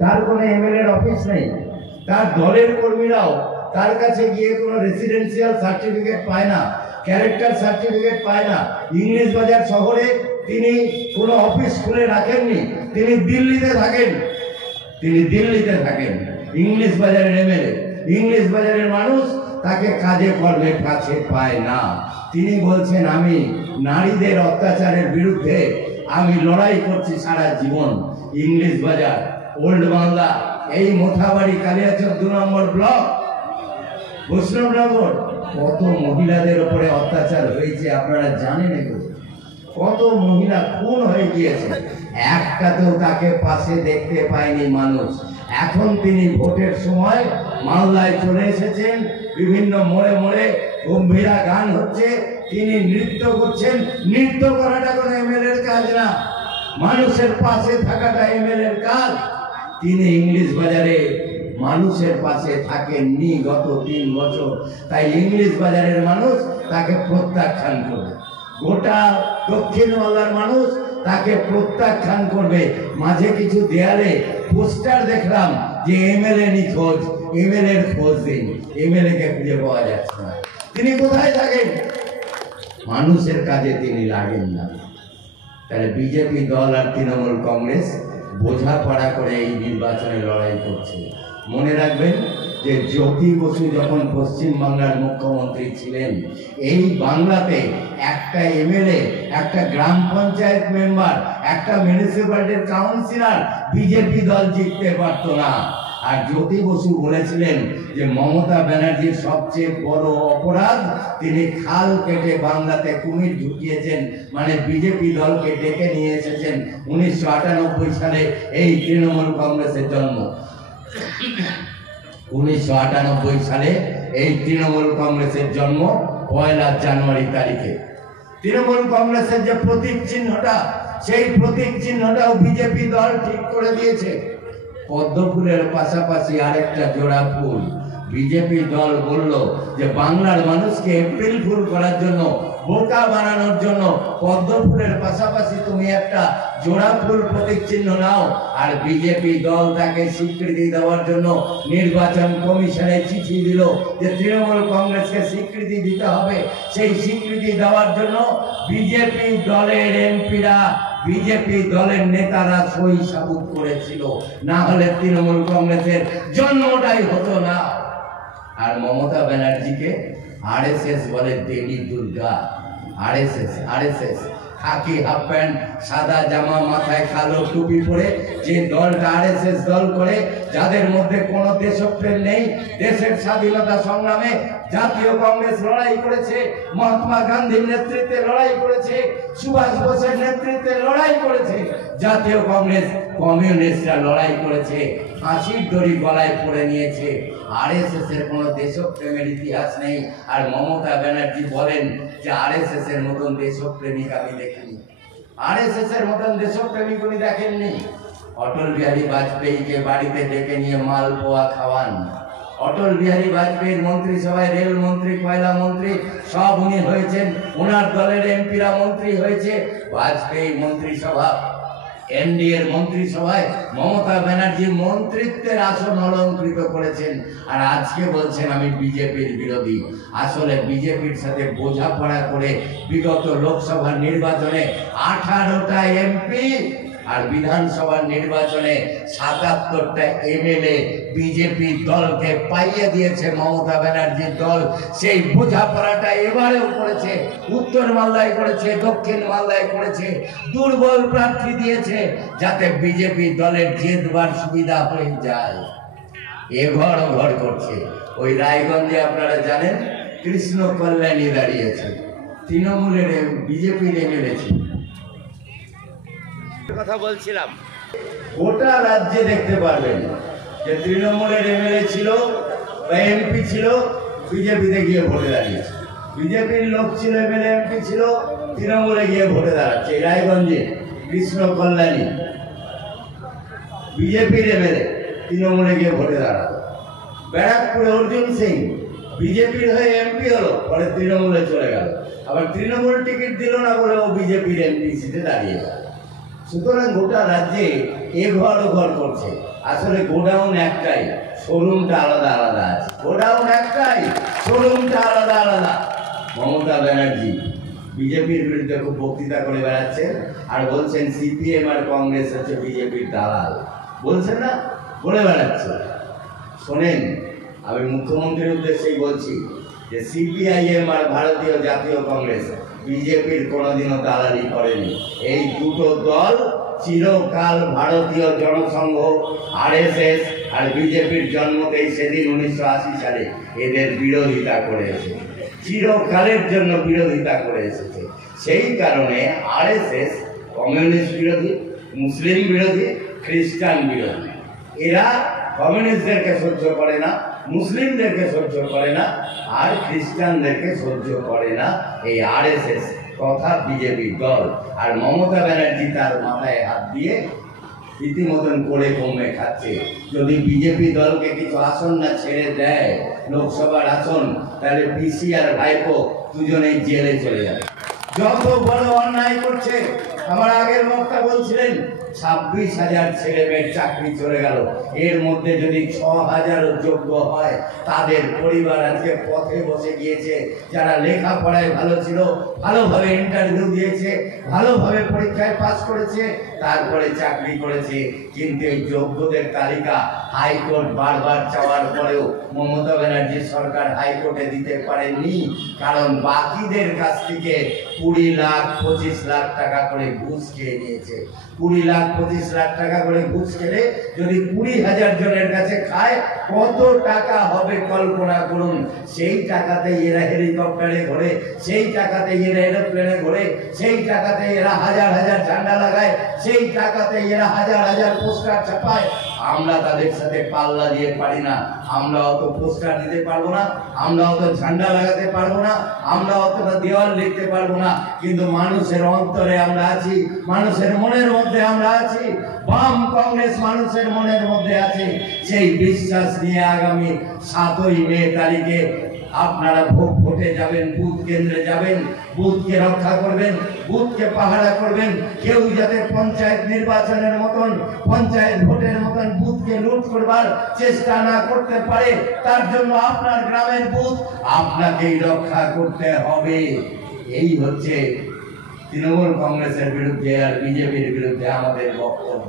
তার কোনো MLA office নেই, তার দলের কর্মীরাও তার কাছে গিয়ে কোনো রেসিডেন্সিয়াল সার্টিফিকেট পায় না, ক্যারেক্টার সার্টিফিকেট পায় না। ইংলিশ বাজার শহরে তিনি কোনো অফিস খুলে রাখেননি, তিনি দিল্লিতে থাকেন, ইংলিশ বাজারের এমএলএ। ইংলিশ বাজারের মানুষ তাকে কাজে কর্মে কাছে পায় না। তিনি বলছেন আমি নারীদের অত্যাচারের বিরুদ্ধে আমি লড়াই করছি সারা জীবন। ইংলিশ বাজার, ওল্ড বাংলা, এই মোথাবাড়ি, কালিয়াচক 2 নম্বর ব্লক, বৈষ্ণবনগর, কত মহিলাদের উপরে অত্যাচার হয়েছে আপনারা জানেন? এগুলো কত মহিলা খুন হয়ে গিয়েছে, একটাতেও তাকে পাশে দেখতে পায়নি মানুষ। এখন তিনি ভোটের সময় মালদায় চলে এসেছেন, বিভিন্ন মোড়ে মোড়ে গম্ভীরা গান হচ্ছে, তিনি নৃত্য করছেন। নৃত্য করাটা কোনো এমএলএর কাজ না, মানুষের পাশে থাকাটা এমএলএর কাজ। তিনি ইংলিশ বাজারে মানুষের পাশে থাকেননি গত 3 বছর, তাই ইংলিশ বাজারের মানুষ তাকে প্রত্যাখ্যান করবে, গোটা দক্ষিণ বাংলার মানুষ তাকে প্রত্যাখ্যান করবে। মাঝে কিছু দেয়ালে পোস্টার দেখলাম যে এমএলএ নিখোঁজ, এমএলএ এর খোঁজ দিন, এমএলএ কে খুঁজে পাওয়া যাচ্ছে না। তিনি কোথায় থাকেন? মানুষের কাজে তিনি লাগেন না। তাহলে বিজেপি দল আর তৃণমূল কংগ্রেস বোঝাপড়া করে এই নির্বাচনে লড়াই করছে। মনে রাখবেন যে জ্যোতি বসু যখন পশ্চিমবাংলার মুখ্যমন্ত্রী ছিলেন, এই বাংলাতে একটা এমএলএ, একটা গ্রাম পঞ্চায়েত মেম্বার, একটা মিউনিসিপ্যালিটির কাউন্সিলর বিজেপি দল জিততে পারত না। আর জ্যোতি বসু বলেছিলেন যে মমতা ব্যানার্জির সবচেয়ে বড় অপরাধ তিনি খাল কেটে বাংলাতে কুমির ঢুকিয়েছেন, মানে বিজেপি দলকে ডেকে নিয়ে এসেছেন। 1998 সালে এই তৃণমূল কংগ্রেসের জন্ম। 1998 সালে এই তৃণমূল কংগ্রেসের জন্ম 1 জানুয়ারি তারিখে। তৃণমূল কংগ্রেসের যে প্রতীক চিহ্নটা, সেই প্রতীক চিহ্নটাও বিজেপি দল ঠিক করে দিয়েছে। পদ্ম ফুলের পাশাপাশি আরেকটা জোড়া ফুল। বিজেপি দল বলল যে বাংলার মানুষকে এপ্রিল ফুল করার জন্য, বোকা বানানোর জন্য পদ্ম ফুলের পাশাপাশি তুমি একটা জোড়া ফুল প্রতীক চিহ্ন নাও। আর বিজেপি দল তাকে স্বীকৃতি দেওয়ার জন্য নির্বাচন কমিশনে চিঠি দিল যে তৃণমূল কংগ্রেসকে স্বীকৃতি দিতে হবে। সেই স্বীকৃতি দেওয়ার জন্য বিজেপি দলের এমপিরা, বিজেপি দলের নেতারা সই সাবুত করেছিল, না হলে তৃণমূল কংগ্রেসের জন্মটাই হতো না। আর মমতা ব্যানার্জিকে আরএসএস বলে দেবী দুর্গা। আরএসএস খাকি হাফ প্যান্ট, সাদা জামা, মাথায় কালো টুপি পরে যে দলটা আরএসএস দল করে, যাদের মধ্যে কোনো দেশপ্রেম নেই। দেশের স্বাধীনতা সংগ্রামে জাতীয় কংগ্রেস লড়াই করেছে, মহাত্মা গান্ধীর নেতৃত্বে লড়াই করেছে, সুভাষ বোসের নেতৃত্বে লড়াই করেছে। জাতীয় কংগ্রেস কমিউনিস্টরা লড়াই করেছে, ফাঁসির দড়ি গলায় পড়ে নিয়েছে। আরএসএস এর কোনো দেশপ্রেমের ইতিহাস নেই। আর মমতা ব্যানার্জি বলেন যে আরএসএস এর মতন দেশপ্রেমিক আমি দেখিনি, আরএসএস এর মতন দেশপ্রেমিক উনি দেখেননি। অটল বিহারী বাজপেয়ীকে বাড়িতে ডেকে নিয়ে মালপোয়া খাওয়ান। অটল বিহারী বাজপেয়ীর মন্ত্রিসভায় রেল মন্ত্রী, কয়লা মন্ত্রী সব উনি হয়েছেন, ওনার দলের এমপিরা মন্ত্রী হয়েছে। বাজপেয়ী মন্ত্রিসভা, এনডিএর মন্ত্রিসভায় মমতা ব্যানার্জি মন্ত্রিত্বের আসন অলঙ্কৃত করেছেন। আর আজকে বলছেন আমি বিজেপির বিরোধী। আসলে বিজেপির সাথে বোঝাপড়া করে বিগত লোকসভার নির্বাচনে 18টা এমপি আর বিধানসভার নির্বাচনে 77টা এমএলএ বিজেপি দলকে পাইয়ে দিয়েছে মমতা ব্যানার্জির দল। সেই বোঝাপড়াটা এবারেও করেছে, উত্তর মালদায় করেছে, দক্ষিণ মালদায় করেছে। দুর্বল প্রার্থী দিয়েছে যাতে বিজেপি দলের জেতবার সুবিধা হয়ে যায়। এঘর ওঘর করছে। ওই রায়গঞ্জে আপনারা জানেন কৃষ্ণ কল্যাণী দাঁড়িয়েছে, তৃণমূলের বিজেপির এমএলএ ছিল। কথা বলছিলাম, গোটা রাজ্যে দেখতে পারবেন যে তৃণমূলের এমএলএ ছিল বা এমপি ছিল, বিজেপিতে গিয়ে ভোটে দাঁড়িয়েছে। বিজেপির লোক ছিল, এমএলএ এমপি ছিল, তৃণমূলে গিয়ে ভোটে দাঁড়াচ্ছে। রায়গঞ্জে কৃষ্ণ কল্যাণী বিজেপির এমএলএ, তৃণমূলে গিয়ে ভোটে দাঁড়ালো। ব্যারাকপুরে অর্জুন সিং বিজেপির হয়ে এমপি হলো, পরে তৃণমূলে চলে গেল। আবার তৃণমূল টিকিট দিল না বলে ও বিজেপির এমপি সিটে দাঁড়িয়ে গেল। সুতরাং গোটা রাজ্যে এ ঘর ও ঘর করছে। আসলে গোডাউন একটাই, শোরুমটা আলাদা আলাদা আছে। গোডাউন একটাই, শোরুমটা আলাদা আলাদা। মমতা ব্যানার্জি বিজেপির বিরুদ্ধে খুব বক্তৃতা করে বেড়াচ্ছেন আর বলছেন সিপিএম আর কংগ্রেস হচ্ছে বিজেপির দালাল। বলছেন না, বলে বেড়াচ্ছে। শোনেন, আমি মুখ্যমন্ত্রীর উদ্দেশ্যেই বলছি যে সিপিআইএম আর ভারতীয় জাতীয় কংগ্রেস বিজেপির কোনোদিনও দালালি করেনি। এই দুটো দল চিরকাল ভারতীয় জনসংঘ, আরএসএস আর বিজেপির জন্মতেই সেদিন 1980 সালে এদের বিরোধিতা করে এসেছে, চিরকালের জন্য বিরোধিতা করে এসেছে। সেই কারণে আরএসএস কমিউনিস্ট বিরোধী, মুসলিম বিরোধী, খ্রিস্টান বিরোধী। এরা কমিউনিস্টদেরকে সহ্য করে না, মুসলিমদেরকে সহ্য করে না, আর খ্রিস্টানদেরকে সহ্য করে না এই আরএসএস তথা বিজেপি দল। আর মমতা ব্যানার্জি তার মাথায় হাত দিয়ে রীতিমতন করে কমে খাচ্ছে। যদি বিজেপি দলকে কিছু আসন না ছেড়ে দেয়, লোকসভার আসন, তাহলে পিসি আর ভাইপো দুজনেই জেলে চলে যাবে। যত বড় অন্যায় করছে। আমার আগের বক্তা বলছিলেন 26,000 ছেলে মেয়ের চাকরি চলে গেল। এর মধ্যে যদি 6,000 যোগ্য হয়, তাদের পরিবার আজকে পথে বসে গিয়েছে। যারা লেখাপড়ায় ভালো ছিল, ভালোভাবে ইন্টারভিউ দিয়েছে, ভালোভাবে পরীক্ষায় পাস করেছে, তারপরে চাকরি করেছে, কিন্তু এই যোগ্যদের তালিকা হাইকোর্ট বারবার চাওয়ার পরেও মমতা ব্যানার্জি সরকার হাইকোর্টে দিতে পারেনি। কারণ বাকিদের কাছ থেকে 20 লাখ 25 লাখ টাকা করে ঘুষ খেয়ে নিয়েছে। 20 লাখ 25 লাখ টাকা করে ঘুষ খেলে যদি 20,000 জনের কাছে খায়, কত টাকা হবে কল্পনা করুন। সেই টাকাতে এরা হেলিকপ্টারে ঘোরে, সেই টাকাতে এরা এরোপ্লেনে ঘোরে, সেই টাকাতে এরা হাজার হাজার ঝান্ডা লাগায়, সেই টাকাতে এরা হাজার হাজার পোস্টার ছাপায়। আমরা তাদের সাথে পাল্লা দিয়ে পারি না। আমরা অত পোস্টার দিতে পারবো না, আমরা অত ঝান্ডা লাগাতে পারবো না, আমরা অতটা দেওয়াল লিখতে পারবো না, কিন্তু মানুষের অন্তরে আমরা আছি, মানুষের মনের মধ্যে আমরা আছি। বাম কংগ্রেস মানুষের মনের মধ্যে আছে। সেই বিশ্বাস নিয়ে আগামী 7ই মে তারিখে আপনারা ভোটে যাবেন, বুথ কেন্দ্রে যাবেন, বুথকে রক্ষা করবেন, বুথকে পাহারা করবেন। কেউ যাতে পঞ্চায়েত নির্বাচনের মতন, পঞ্চায়েত ভোটের মতন বুথকে লুট করবার চেষ্টা না করতে পারে, তার জন্য আপনার গ্রামের বুথ আপনাকেই রক্ষা করতে হবে। এই হচ্ছে তৃণমূল কংগ্রেসের বিরুদ্ধে আর বিজেপির বিরুদ্ধে আমাদের বক্তব্য।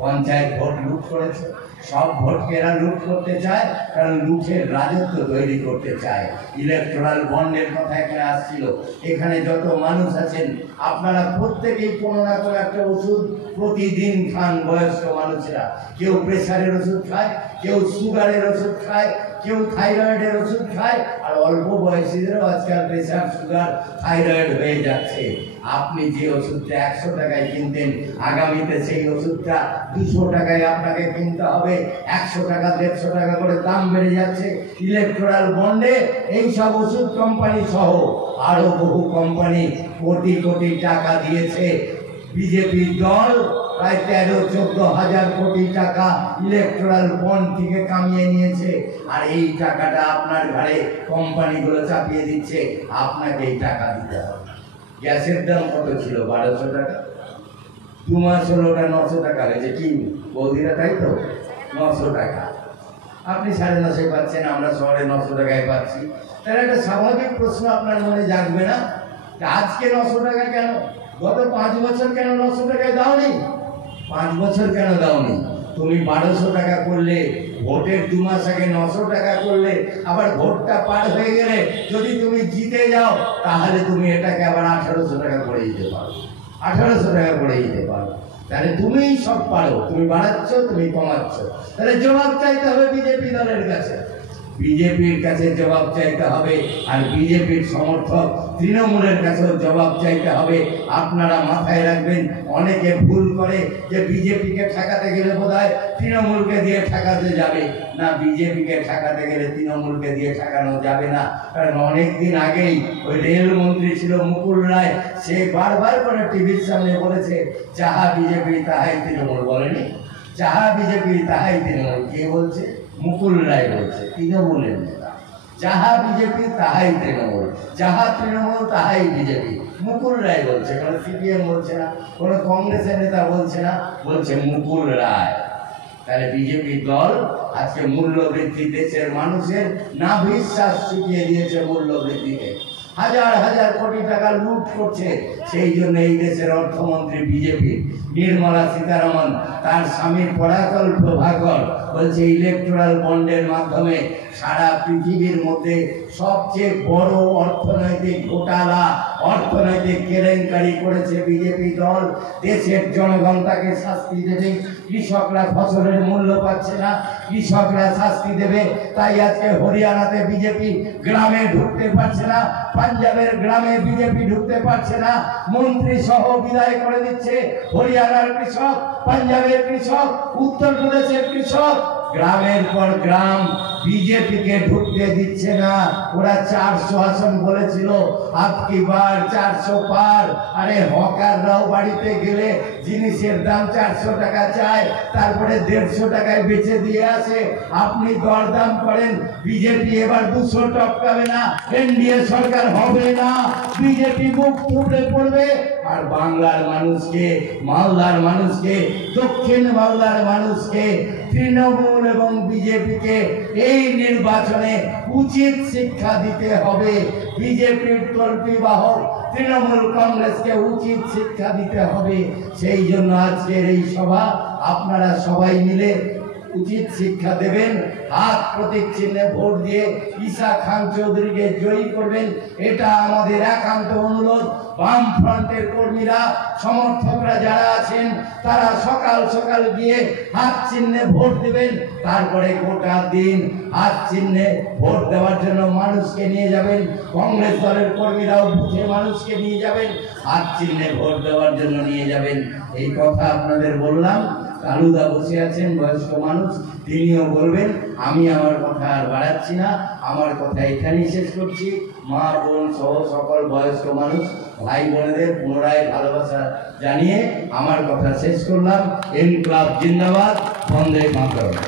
পঞ্চায়েত ভোট লুট করেছে, সব ভোটকে এরা লুট করতে চায়, কারণ লুটের রাজত্ব তৈরি করতে চায়। ইলেকট্রাল বন্ডের কথা এখানে আসছিল। এখানে যত মানুষ আছেন আপনারা প্রত্যেকেই কোনো না কোনো একটা ওষুধ প্রতিদিন খান। বয়স্ক মানুষেরা কেউ প্রেসারের ওষুধ খায়, কেউ সুগারের ওষুধ খায়, কেউ থাইরয়েডের ওষুধ খায়, আর অল্প বয়সীদেরও আজকাল প্রেসার, সুগার, থাইরয়েড হয়ে যাচ্ছে। আপনি যে ওষুধটা 100 টাকায় কিনতেন, আগামীতে সেই ওষুধটা 200 টাকায় আপনাকে কিনতে হবে। 100 টাকা 150 টাকা করে দাম বেড়ে যাচ্ছে। ইলেকট্রাল বন্ডে এই সব ওষুধ কোম্পানি সহ আরো বহু কোম্পানি কোটি কোটি টাকা দিয়েছে। বিজেপি দল প্রায় 13-14 হাজার কোটি টাকা ইলেকট্রাল বন্ড থেকে কামিয়ে নিয়েছে। আর এই টাকাটা আপনার ঘাড়ে কোম্পানিগুলো চাপিয়ে দিচ্ছে, আপনাকে এই টাকা দিতে হবে। গ্যাসের দাম কত ছিল? 1200 টাকা। 2 মাস হলো ওটা 900 টাকা হয়েছে। কি বৌদিরা, তাই তো? 900 টাকা আপনি 950 পাচ্ছেন, আমরা শহরে 900 টাকায় পাচ্ছি। তাহলে একটা স্বাভাবিক প্রশ্ন আপনার মনে জাগবে না, আজকে 900 টাকা কেন? গত 5 বছর কেন 900 টাকায় দাওনি? 5 বছর কেন দাওনি? তুমি 1200 টাকা করলে, ভোটের 2 মাস আগে 900 টাকা করলে, আবার ভোটটা পার হয়ে গেলে যদি তুমি জিতে যাও, তাহলে তুমি এটাকে আবার 1800 টাকা করে দিতে পারো, 1800 টাকা করে দিতে পারো। তাহলে তুমিই সব পারো, তুমি বাড়াচ্ছ, তুমি কমাচ্ছ। তাহলে জবাব চাইতে হবে বিজেপি দলের কাছে, বিজেপির কাছে জবাব চাইতে হবে, আর বিজেপির সমর্থক তৃণমূলের কাছেও জবাব চাইতে হবে। আপনারা মাথায় রাখবেন, অনেকে ভুল করে যে বিজেপিকে ঠেকাতে গেলে বোধহয় তৃণমূলকে দিয়ে ঠেকাতে যাবে। না, বিজেপিকে ঠেকাতে গেলে তৃণমূলকে দিয়ে ঠেকানো যাবে না। কারণ অনেকদিন আগেই ওই রেলমন্ত্রী ছিল মুকুল রায়, সে বারবার করে টিভির সামনে বলেছে, যাহা বিজেপি তাহাই তৃণমূল। বলেনি যাহা বিজেপি তাহাই তৃণমূল? কে বলছে? মুকুল রায় বলছে, তৃণমূলের নেতা। যাহা বিজেপি তাহাই তৃণমূল, যাহা তৃণমূল তাহাই বিজেপি। মুকুল রায় বলছে, কোনো সিপিএম বলছে না, কোনো কংগ্রেসের নেতা বলছে না, বলছে মুকুল রায়। তাহলে বিজেপি দল আজকে মূল্যবৃদ্ধি, দেশের মানুষের না বিশ্বাস শিখিয়ে দিয়েছে মূল্যবৃদ্ধিতে, হাজার হাজার কোটি টাকা লুট করছে। সেই জন্য এই দেশের অর্থমন্ত্রী বিজেপি নির্মলা সীতারামন, তার স্বামীর পরাকল প্রভাকর বলছে ইলেকট্রাল বন্ডের মাধ্যমে সারা পৃথিবীর মধ্যে সবচেয়ে বড় অর্থনৈতিক ঘোটালা, অর্থনৈতিক কেলেঙ্কারি করেছে বিজেপি দল। দেশের জনগণ তাকে শাস্তি দেবে। কৃষকরা ফসলের মূল্য পাচ্ছে না, কৃষকরা শাস্তি দেবে। তাই আজকে হরিয়ানাতে বিজেপি গ্রামে ঢুকতে পারছে না, পাঞ্জাবের গ্রামে বিজেপি ঢুকতে পারছে না, মন্ত্রী সহ বিদায় করে দিচ্ছে। হরিয়ানার কৃষক, পাঞ্জাবের কৃষক, উত্তরপ্রদেশের কৃষক গ্রামের পর গ্রাম বিজেপিকে ঢুকতে দিচ্ছে না। ওরা 400 আসন বলেছিল, আপকি বার 400 পার। আরে হকাররাও বাড়িতে গেলে জিনিসের দাম 400 টাকা চায়, তারপরে 150 টাকায় বেচে দিয়ে আসে। আপনি দরদাম করেন, বিজেপি এবার 200 টপকাবে না, এনডিএ সরকার হবে না, বিজেপি মুখ থুবড়ে পড়বে। আর বাংলার মানুষকে, মালদার মানুষকে, দক্ষিণ মালদার মানুষকে তৃণমূল এবং বিজেপিকে এই নির্বাচনে উচিত শিক্ষা দিতে হবে। বিজেপির তল্পি বাহক তৃণমূল কংগ্রেসকে উচিত শিক্ষা দিতে হবে। সেই জন্য আজকের এই সভা, আপনারা সবাই মিলে উচিত শিক্ষা দেবেন। হাত প্রতীক চিহ্নে ভোট দিয়ে ঈশা খান চৌধুরীকে জয়ী করবেন, এটা আমাদের একান্ত অনুরোধ। বাম ফ্রন্টের কর্মীরা, সমর্থকরা যারা আছেন, তারা সকাল সকাল গিয়ে হাত চিহ্নে ভোট দিবেন। তারপরে গোটা দিন হাত চিহ্নে ভোট দেওয়ার জন্য মানুষকে নিয়ে যাবেন। কংগ্রেস দলের কর্মীরাও বুথে মানুষকে নিয়ে যাবেন, হাত চিহ্নে ভোট দেওয়ার জন্য নিয়ে যাবেন। এই কথা আপনাদের বললাম। কালুদা বসে আছেন, বয়স্ক মানুষ, তিনিও বলবেন। আমি আমার কথা আর বাড়াচ্ছি না, আমার কথা এখানেই শেষ করছি। মা বোন সহ সকল বয়স্ক মানুষ, ভাই বোনেদের পুনরায় ভালোবাসা জানিয়ে আমার কথা শেষ করলাম। ইনকলাব জিন্দাবাদ, বন্দে মাতরম।